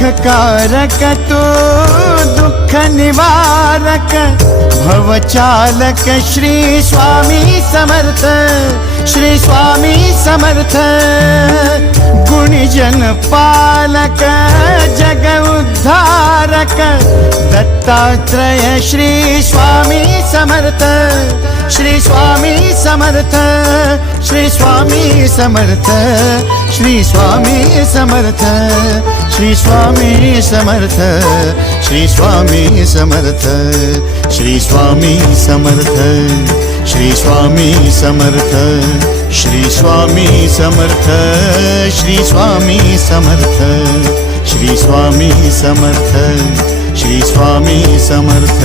सुखकारक तू दुःख निवारक भवचालक श्री स्वामी समर्थ, श्री स्वामी समर्थ। गुणीजन पालक जग उद्धारक दत्तात्रेय श्री स्वामी समर्थ, श्री स्वामी समर्थ, श्री स्वामी समर्थ, श्री स्वामी समर्थ, श्री स्वामी समर्थ, श्री स्वामी समर्थ, श्री स्वामी समर्थ, श्री स्वामी समर्थ, श्री स्वामी समर्थ, श्री स्वामी समर्थ, श्री स्वामी समर्थ, श्री स्वामी समर्थ।